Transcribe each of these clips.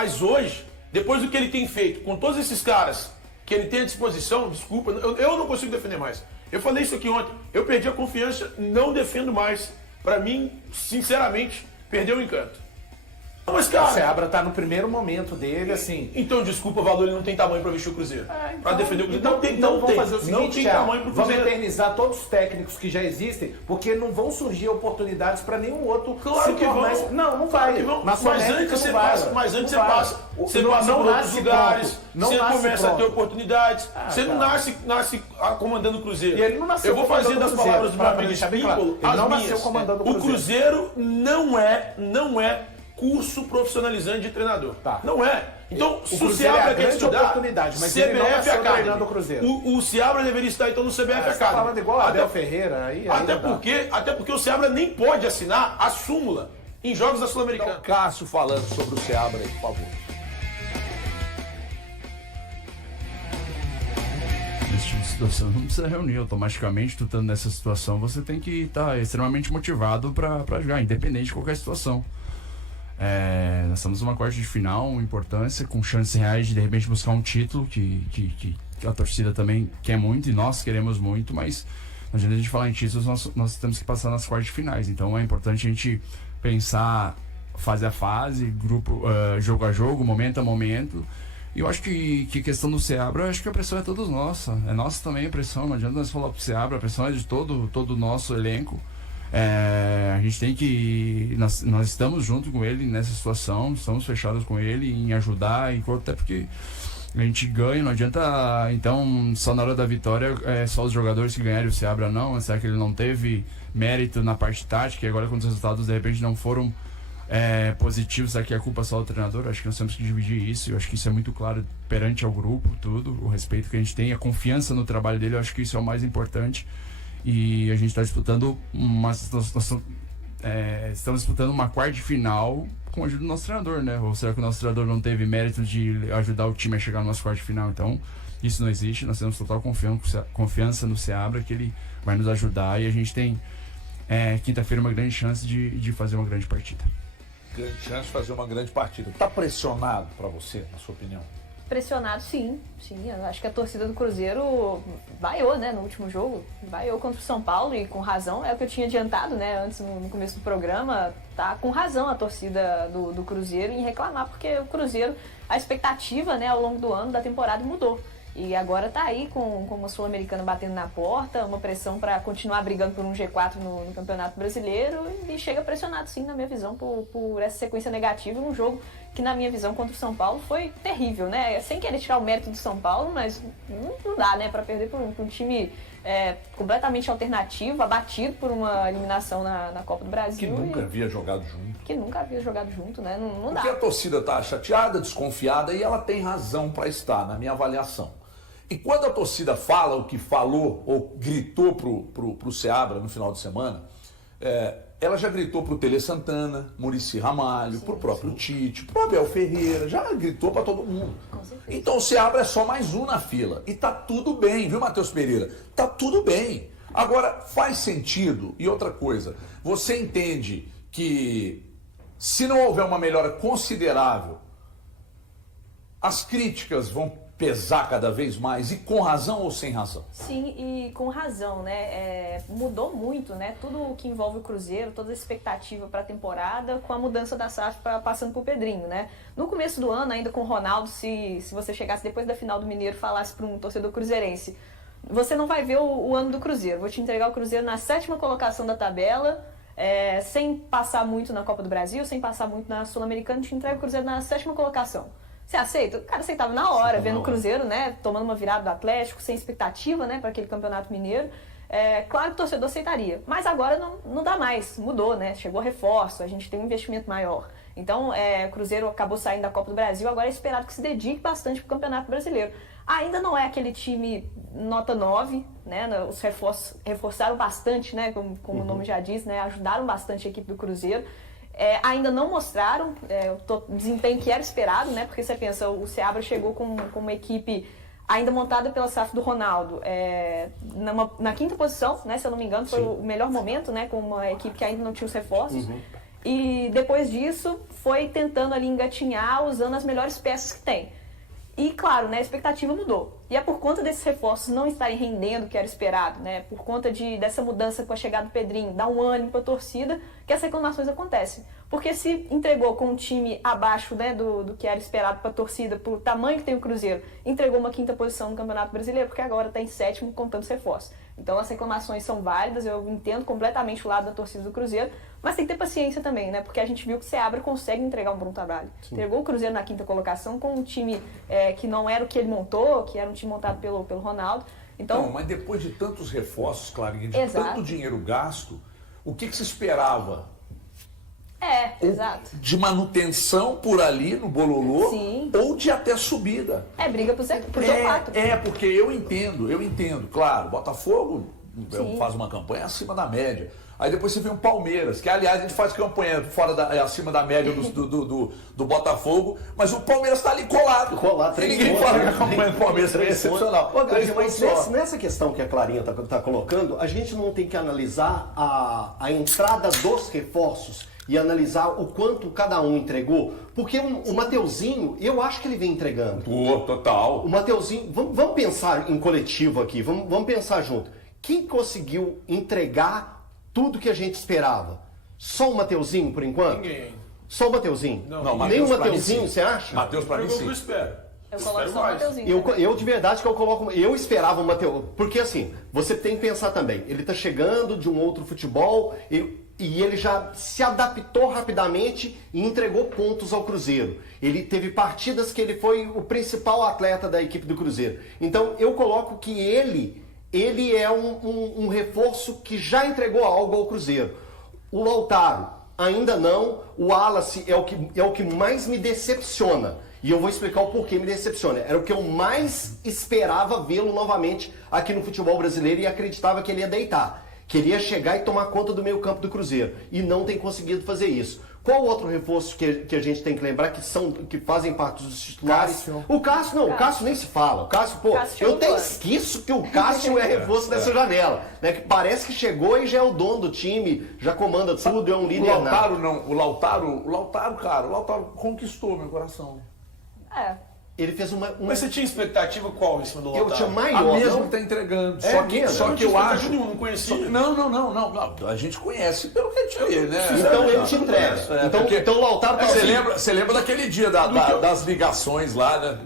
Mas hoje, depois do que ele tem feito com todos esses caras que ele tem à disposição, desculpa, eu não consigo defender mais. Eu falei isso aqui ontem, eu perdi a confiança, não defendo mais. Pra mim, sinceramente, perdeu o encanto. Mas, cara, o Seabra tá no primeiro momento dele, assim. Então, desculpa, Valor, ele não tem tamanho pra vestir o Cruzeiro. Então, pra defender o Cruzeiro. Então vamos fazer o seguinte, não tem tamanho pro vamos Cruzeiro. eternizar todos os técnicos que já existem, porque não vão surgir oportunidades para nenhum outro. Claro que vão. Não vai. Claro Na mas antes você passa, você passa por outros lugares, você começa a ter oportunidades, você não nasce comandando o Cruzeiro. E ele não nasceu. Eu vou fazer das palavras do meu amigo Espímpolo as não minhas. nasceu comandando o Cruzeiro não é curso profissionalizante de treinador. Tá. Não é. Então, se o Cruzeiro Seabra é quer estudar, oportunidade, mas ele não CBF nasceu Academy. treinando o Cruzeiro. O Seabra deveria estar então no CBF Você Academy. tá falando igual a Abel Ferreira aí. Até porque o Seabra nem pode assinar a súmula em jogos da Sul-Americana. Então, Cássio falando sobre o Seabra aí, por favor. Nesse tipo de situação não precisa reunir automaticamente. Tu estando nessa situação, você tem que estar extremamente motivado para jogar, independente de qualquer situação. Nós estamos numa quarta de final, uma importância, com chances reais de repente buscar um título que a torcida também quer muito e nós queremos muito, mas não adianta a gente falar em títulos, nós temos que passar nas quartas de finais. Então é importante a gente pensar fase a fase, grupo, jogo a jogo, momento a momento. E eu acho que questão do Seabra, eu acho que a pressão é toda nossa. É nossa também a pressão, não adianta nós falar pro Seabra, a pressão é de todo o nosso elenco. A gente tem que... Nós estamos junto com ele nessa situação, estamos fechados com ele em ajudar, até porque a gente ganha, não adianta então só na hora da vitória só os jogadores que ganharam, o Seabra não. Será que ele não teve mérito na parte tática e agora quando os resultados de repente não foram positivos, será que a culpa é só do treinador? Acho que nós temos que dividir isso, eu acho que isso é muito claro perante ao grupo, tudo, o respeito que a gente tem, a confiança no trabalho dele, eu acho que isso é o mais importante. E a gente está disputando estamos disputando uma quarta de final com a ajuda do nosso treinador, né? Ou será que o nosso treinador não teve mérito de ajudar o time a chegar no nosso quarta de final? Então, isso não existe, nós temos total confiança no Seabra, que ele vai nos ajudar e a gente tem quinta-feira uma grande chance de fazer uma grande partida. Grande chance de fazer uma grande partida. Tá pressionado para você, na sua opinião? Pressionado, sim. Eu acho que a torcida do Cruzeiro vaiou, né, no último jogo. Vaiou contra o São Paulo e com razão. É o que eu tinha adiantado, né, antes no começo do programa. Tá com razão a torcida do Cruzeiro em reclamar, porque o Cruzeiro, a expectativa, né, ao longo do ano, da temporada mudou. E agora tá aí com uma Sul-Americana batendo na porta, uma pressão para continuar brigando por um G4 no Campeonato Brasileiro e chega pressionado, sim, na minha visão, por essa sequência negativa num jogo que, na minha visão, contra o São Paulo foi terrível, né? Sem querer tirar o mérito do São Paulo, mas não dá, né, para perder por um time completamente alternativo, abatido por uma eliminação na Copa do Brasil. Que nunca havia jogado junto. Que nunca havia jogado junto, né? Não dá. Porque a torcida tá chateada, desconfiada e ela tem razão para estar, na minha avaliação. E quando a torcida fala o que falou ou gritou pro Seabra no final de semana, ela já gritou pro Tele Santana, Muricy Ramalho, pro próprio Tite, pro Abel Ferreira, já gritou para todo mundo. Então o Seabra é só mais um na fila. E tá tudo bem, viu, Matheus Pereira? Tá tudo bem. Agora, faz sentido. E outra coisa, você entende que se não houver uma melhora considerável, as críticas vão pesar cada vez mais, e com razão ou sem razão? Sim, e com razão, né? Mudou muito, né? Tudo o que envolve o Cruzeiro, toda a expectativa para a temporada, com a mudança da SAF passando por Pedrinho, né? No começo do ano, ainda com o Ronaldo, se você chegasse depois da final do Mineiro e falasse para um torcedor cruzeirense, você não vai ver o ano do Cruzeiro, vou te entregar o Cruzeiro na 7ª colocação da tabela, sem passar muito na Copa do Brasil, sem passar muito na Sul-Americana, te entrega o Cruzeiro na 7ª colocação. Você aceita? O cara aceitava na hora, vendo o Cruzeiro, né, tomando uma virada do Atlético, sem expectativa, né, para aquele Campeonato Mineiro. Claro que o torcedor aceitaria, mas agora não dá mais, mudou, né, chegou reforço, a gente tem um investimento maior. Então, o Cruzeiro acabou saindo da Copa do Brasil, agora é esperado que se dedique bastante para o Campeonato Brasileiro. Ainda não é aquele time nota 9, né, os reforços reforçaram bastante, né, como o nome já diz, né, ajudaram bastante a equipe do Cruzeiro. Ainda não mostraram o desempenho que era esperado, né? Porque você pensa, o Seabra chegou com uma equipe ainda montada pela SAF do Ronaldo, na 5ª posição, né? Se eu não me engano, foi o melhor momento, né? Com uma equipe que ainda não tinha os reforços. E depois disso, foi tentando ali engatinhar, usando as melhores peças que tem. E, claro, né, a expectativa mudou. E é por conta desses reforços não estarem rendendo o que era esperado, né, por conta dessa mudança com a chegada do Pedrinho, dar um ânimo para a torcida, que as reclamações acontecem. Porque se entregou com um time abaixo, né, do que era esperado para a torcida, pelo tamanho que tem o Cruzeiro, entregou uma 5ª posição no Campeonato Brasileiro, porque agora está em 7º com tantos reforços. Então as reclamações são válidas, eu entendo completamente o lado da torcida do Cruzeiro, mas tem que ter paciência também, né? Porque a gente viu que o Seabra consegue entregar um bom trabalho. Sim. Entregou o Cruzeiro na 5ª colocação com um time que não era o que ele montou, que era um time montado pelo Ronaldo. Então, não, mas depois de tantos reforços, Clarinha, de exato. tanto dinheiro gasto, o que se esperava? Exato. De manutenção por ali no bololô. Sim. Ou de até subida. Briga por Z4. Porque eu entendo, claro, Botafogo faz uma campanha acima da média. Aí depois você vê um Palmeiras, que aliás a gente faz campanha acima da média do Botafogo, mas o Palmeiras está ali colado. E ninguém fala que a campanha do Palmeiras é excepcional. Mas nessa questão que a Clarinha está colocando, a gente não tem que analisar a entrada dos reforços e analisar o quanto cada um entregou, porque o Mateuzinho, eu acho que ele vem entregando. Total. O Mateuzinho, vamos pensar em coletivo aqui, vamos pensar junto. Quem conseguiu entregar tudo que a gente esperava? Só o Mateuzinho, por enquanto? Ninguém. Só o Mateuzinho? Não, nem o Mateuzinho, você acha? Mateus pra mim sim. Eu espero. Eu coloco só o Mateuzinho. Eu de verdade que eu esperava o Mateus, porque assim, você tem que pensar também, ele tá chegando de um outro futebol e ele já se adaptou rapidamente e entregou pontos ao Cruzeiro. Ele teve partidas que ele foi o principal atleta da equipe do Cruzeiro. Então eu coloco que ele é um reforço que já entregou algo ao Cruzeiro. O Lautaro, ainda não. O Wallace é o que mais me decepciona. E eu vou explicar o porquê me decepciona. Era o que eu mais esperava vê-lo novamente aqui no futebol brasileiro e acreditava que ele ia deitar. Que ele ia chegar e tomar conta do meio campo do Cruzeiro. E não tem conseguido fazer isso. Qual outro reforço que a gente tem que lembrar que fazem parte dos titulares? Cássio. O Cássio nem se fala. O Cássio, eu até esqueço que o Cássio é reforço dessa janela. Né? Que parece que chegou e já é o dono do time, já comanda tudo, é um líder. O Lautaro, cara, o Lautaro conquistou meu coração. Ele fez uma... Mas você tinha expectativa qual em cima do Lautaro? Eu tinha maior. A mesma que tá entregando. Só que eu acho... Não conhecia. Não. A gente conhece pelo que a gente vê, né? Então ele te entrega. Então o Lautaro... Você lembra daquele dia das ligações lá, né?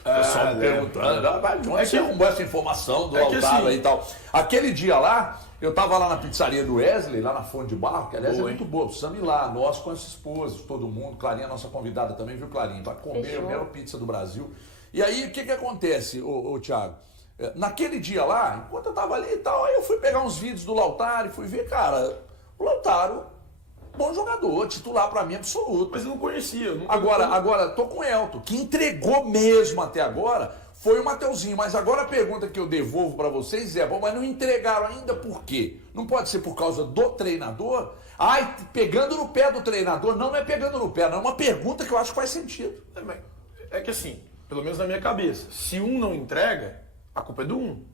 O pessoal perguntando, de onde você arrumou essa informação do Lautaro aí e tal. Aquele dia lá, eu tava lá na pizzaria do Wesley, lá na Fonte de Barro, que aliás é muito boa, precisamos ir lá, nós com as esposas, todo mundo, Clarinha, nossa convidada também, viu, Clarinha? Pra comer a melhor pizza do Brasil. E aí, o que acontece, ô Thiago? Naquele dia lá, enquanto eu tava ali e tal, aí eu fui pegar uns vídeos do Lautaro e fui ver, cara, o Lautaro, bom jogador, titular pra mim absoluto. Mas eu não conhecia. Agora, tô com o Elton, que entregou mesmo até agora, foi o Mateuzinho. Mas agora a pergunta que eu devolvo pra vocês é, mas não entregaram ainda por quê? Não pode ser por causa do treinador? Ai, pegando no pé do treinador? Não é pegando no pé, não. É uma pergunta que eu acho que faz sentido. É que assim, pelo menos na minha cabeça, se um não entrega, a culpa é do um.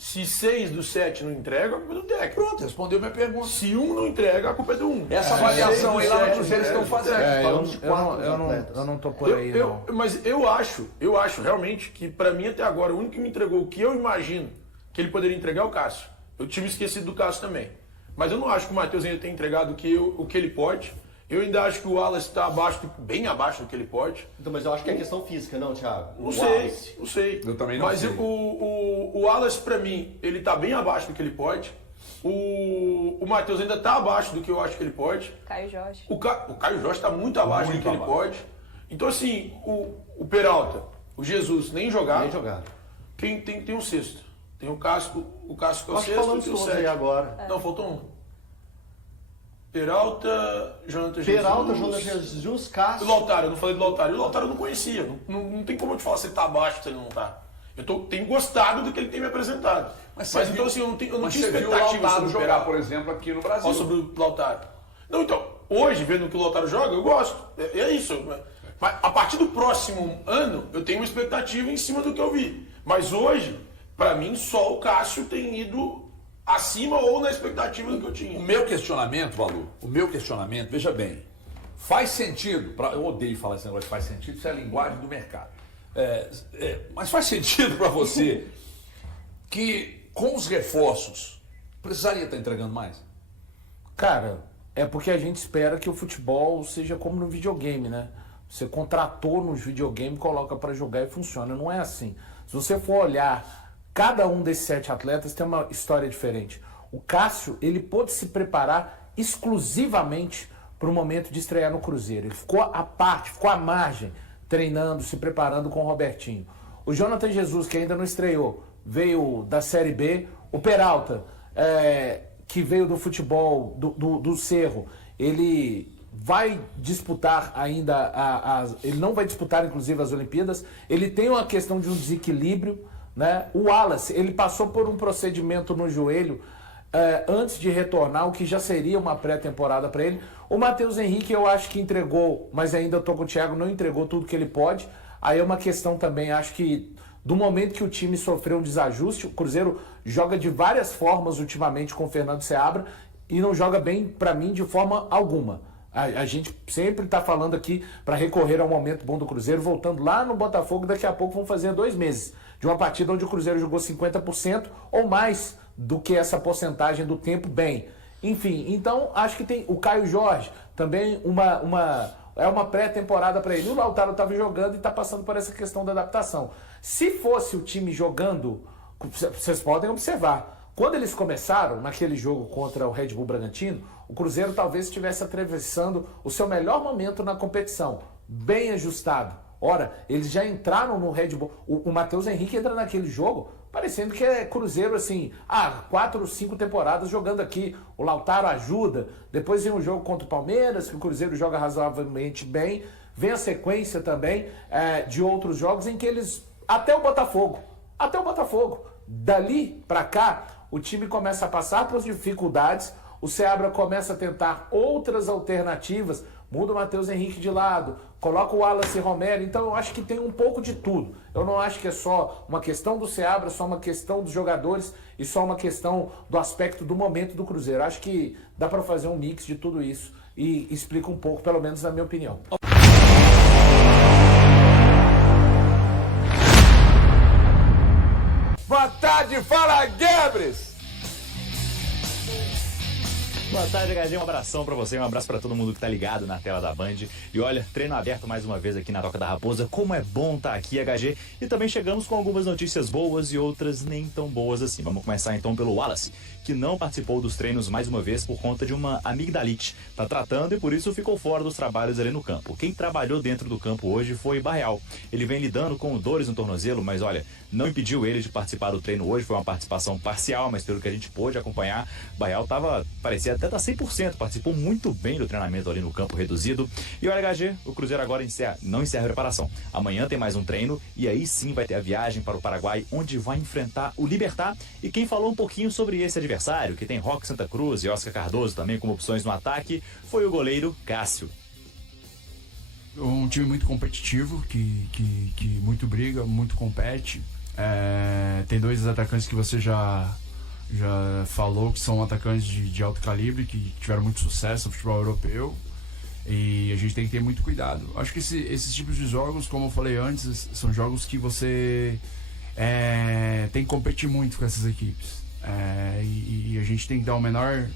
Se 6 dos 7 não entregam, a culpa é do técnico. Pronto, respondeu minha pergunta. Se um não entrega, a culpa é do um. Essa avaliação aí lá no Cruzeiro estão fazendo. Eu não tô por aí, não. Mas eu acho realmente que, pra mim, até agora, o único que me entregou o que eu imagino que ele poderia entregar é o Cássio. Eu tinha esquecido do Cássio também. Mas eu não acho que o Matheus ainda tenha entregado o que ele pode. Eu ainda acho que o Wallace está bem abaixo do que ele pode. Então, mas eu acho que é questão física, não, Thiago? Não sei. Eu também não mas sei. O Wallace, pra mim, ele tá bem abaixo do que ele pode. O Matheus ainda tá abaixo do que eu acho que ele pode. Caio Jorge. O Caio Jorge tá muito abaixo do que ele pode. Então, assim, o Peralta, o Jesus, nem jogar. Nem jogar. Quem tem um sexto? Tem o Cássio que é o Acho sexto. que falamos e o todos aí sétimo. agora. Não, faltou um. Jonathan Jesus, Cássio. O Lautaro, eu não falei do Lautaro. E o Lautaro eu não conhecia. Não tem como eu te falar se ele tá abaixo ou se ele não tá. Tenho gostado do que ele tem me apresentado. Mas então assim, eu não tinha expectativa sobre jogar, por exemplo, aqui no Brasil. Sobre o Lautaro. Não, então, hoje, vendo o que o Lautaro joga, eu gosto. É isso. Mas a partir do próximo ano, eu tenho uma expectativa em cima do que eu vi. Mas hoje, pra mim, só o Cássio tem ido acima ou na expectativa do que eu tinha. O meu questionamento, Valu, veja bem, faz sentido, eu odeio falar esse negócio de faz sentido, isso é a linguagem do mercado. Mas faz sentido para você que com os reforços precisaria estar entregando mais? Cara, é porque a gente espera que o futebol seja como no videogame, né? Você contratou nos videogames, coloca para jogar e funciona. Não é assim. Se você for olhar, cada um desses 7 atletas tem uma história diferente. O Cássio, ele pôde se preparar exclusivamente para o momento de estrear no Cruzeiro. Ele ficou à parte, ficou à margem, treinando, se preparando com o Robertinho. O Jonathan Jesus, que ainda não estreou, veio da Série B. O Peralta, que veio do futebol do Cerro, ele vai disputar ainda, ele não vai disputar inclusive as Olimpíadas. Ele tem uma questão de um desequilíbrio, né? O Wallace, ele passou por um procedimento no joelho antes de retornar, o que já seria uma pré-temporada para ele. O Matheus Henrique eu acho que entregou, mas ainda estou com o Thiago, não entregou tudo que ele pode. Aí é uma questão também, acho que do momento que o time sofreu um desajuste, o Cruzeiro joga de várias formas ultimamente com o Fernando Seabra e não joga bem para mim de forma alguma. A gente sempre está falando aqui para recorrer ao momento bom do Cruzeiro, voltando lá no Botafogo, daqui a pouco vão fazer 2 meses, de uma partida onde o Cruzeiro jogou 50% ou mais do que essa porcentagem do tempo bem. Enfim, então acho que tem o Caio Jorge, também é uma pré-temporada para ele. O Lautaro estava jogando e está passando por essa questão da adaptação. Se fosse o time jogando, vocês podem observar, quando eles começaram naquele jogo contra o Red Bull Bragantino, o Cruzeiro talvez estivesse atravessando o seu melhor momento na competição, bem ajustado. Ora, eles já entraram no Red Bull. O Matheus Henrique entra naquele jogo parecendo que é Cruzeiro assim, 4 ou 5 temporadas jogando aqui. O Lautaro ajuda. Depois vem um jogo contra o Palmeiras, que o Cruzeiro joga razoavelmente bem. Vem a sequência também de outros jogos em que eles... Até o Botafogo. Dali pra cá, o time começa a passar por dificuldades. O Seabra começa a tentar outras alternativas, muda o Matheus Henrique de lado, coloca o Wallace Romero. Então eu acho que tem um pouco de tudo. Eu não acho que é só uma questão do Seabra, só uma questão dos jogadores e só uma questão do aspecto do momento do Cruzeiro. Eu acho que dá para fazer um mix de tudo isso e explica um pouco, pelo menos na minha opinião. Boa tarde, fala Gebres! Boa tarde, HG. Um abração pra você, um abraço pra todo mundo que tá ligado na tela da Band. E olha, treino aberto mais uma vez aqui na Toca da Raposa. Como é bom estar aqui, HG. E também chegamos com algumas notícias boas e outras nem tão boas assim. Vamos começar então pelo Wallace, que não participou dos treinos mais uma vez por conta de uma amigdalite. Tá tratando e por isso ficou fora dos trabalhos ali no campo. Quem trabalhou dentro do campo hoje foi Barreal. Ele vem lidando com dores no tornozelo, mas olha, não impediu ele de participar do treino hoje. Foi uma participação parcial, mas pelo que a gente pôde acompanhar, Barreal parecia até estar 100%, participou muito bem do treinamento ali no campo reduzido. E olha, HG, o Cruzeiro agora não encerra a preparação. Amanhã tem mais um treino e aí sim vai ter a viagem para o Paraguai, onde vai enfrentar o Libertad. E quem falou um pouquinho sobre esse adversário, que tem Roque Santa Cruz e Oscar Cardoso também como opções no ataque, foi o goleiro Cássio. Um time muito competitivo, que muito briga, muito compete. Tem 2 atacantes que você já falou que são atacantes de alto calibre, que tiveram muito sucesso no futebol europeu, e a gente tem que ter muito cuidado. Acho que esses tipos de jogos, como eu falei antes, são jogos que você tem que competir muito com essas equipes, e a gente tem que dar a menor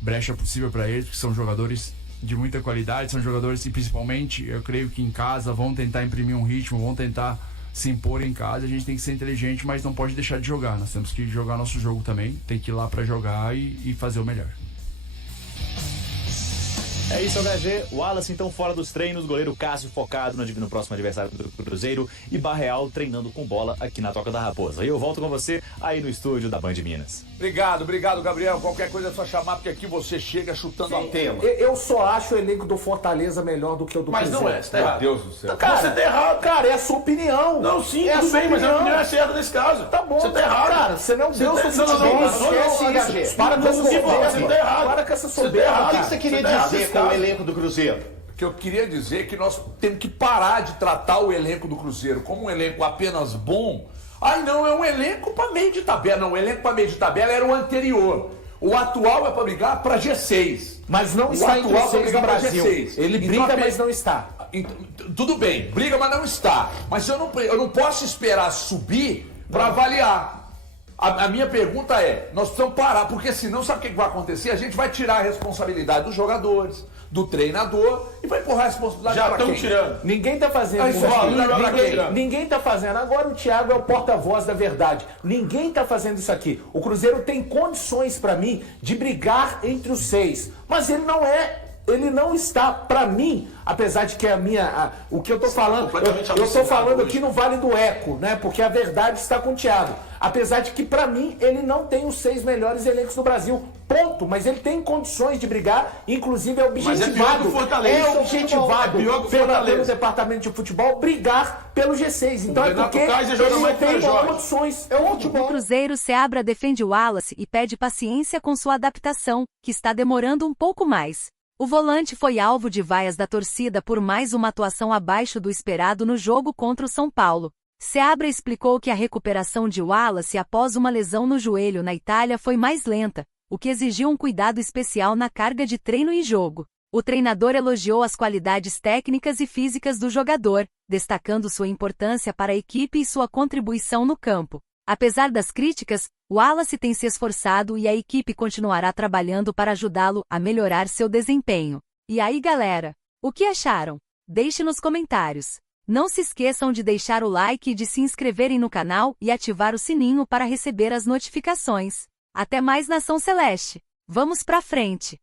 brecha possível para eles, porque são jogadores de muita qualidade, são jogadores que principalmente, eu creio que em casa vão tentar imprimir um ritmo, vão tentar se impor em casa. A gente tem que ser inteligente, mas não pode deixar de jogar. Nós temos que jogar nosso jogo também, tem que ir lá para jogar e fazer o melhor. É isso, HG. O Wallace então fora dos treinos, goleiro Cássio focado no próximo adversário do Cruzeiro e Barreal treinando com bola aqui na Toca da Raposa. E eu volto com você aí no estúdio da Band Minas. Obrigado, Gabriel. Qualquer coisa é só chamar, porque aqui você chega chutando a tema. Eu só acho o elenco do Fortaleza melhor do que o do Mas Cruzeiro. não é, você tá errado. Meu Deus do céu. Cara, Você tá errado. Cara, é a sua opinião. Não, sim, é tudo bem, mas a opinião é certa nesse caso. Tá bom, Você tá errado. Cara, você não é um Deus do Não, futebol. esquece Não, isso. HG. Para com essa Você soberba. tá errado. Para com essa Você tá soberba. errado. O que você queria Você tá errado dizer nesse com o caso. elenco do Cruzeiro? Que eu queria dizer que nós temos que parar de tratar o elenco do Cruzeiro como um elenco apenas bom. Não, é um elenco para meio de tabela. Não, o elenco para meio de tabela era o anterior. O atual é para brigar para G6. Mas não O está entre atual os vai 6 do brigar pra Brasil. G6. Ele Então, briga, a mas não está. Então, tudo bem, briga, mas não está. Mas eu não posso esperar subir para avaliar. A minha pergunta é, nós precisamos parar, porque senão sabe o que vai acontecer? A gente vai tirar a responsabilidade dos jogadores, do treinador, e vai empurrar a responsabilidade Já para estão quem? tirando. Ninguém tá fazendo Aí, isso aqui. melhor pra quem? Ninguém tá fazendo. Agora o Thiago é o porta-voz da verdade. Ninguém tá fazendo isso aqui. O Cruzeiro tem condições pra mim de brigar entre os 6. Mas ele não é. Ele não está, pra mim, apesar de que o que eu tô falando, completamente eu tô alucinado falando hoje. aqui no Vale do Eco, né? Porque a verdade está com o Thiago. Apesar de que, pra mim, ele não tem os 6 melhores elencos do Brasil. Ponto. Mas ele tem condições de brigar, inclusive é Mas é pior que objetivado. o Fortaleza. É objetivado É pior que o pelo Fortaleza. departamento de futebol brigar pelo G6. Então O é Renato porque Kaiser joga ele mais não que o tem Jorge. condições. É o No futebol. Cruzeiro, Seabra defende o Wallace e pede paciência com sua adaptação, que está demorando um pouco mais. O volante foi alvo de vaias da torcida por mais uma atuação abaixo do esperado no jogo contra o São Paulo. Seabra explicou que a recuperação de Wallace após uma lesão no joelho na Itália foi mais lenta, o que exigiu um cuidado especial na carga de treino e jogo. O treinador elogiou as qualidades técnicas e físicas do jogador, destacando sua importância para a equipe e sua contribuição no campo. Apesar das críticas, Wallace tem se esforçado e a equipe continuará trabalhando para ajudá-lo a melhorar seu desempenho. E aí, galera? O que acharam? Deixe nos comentários. Não se esqueçam de deixar o like e de se inscreverem no canal e ativar o sininho para receber as notificações. Até mais, Nação Celeste! Vamos pra frente!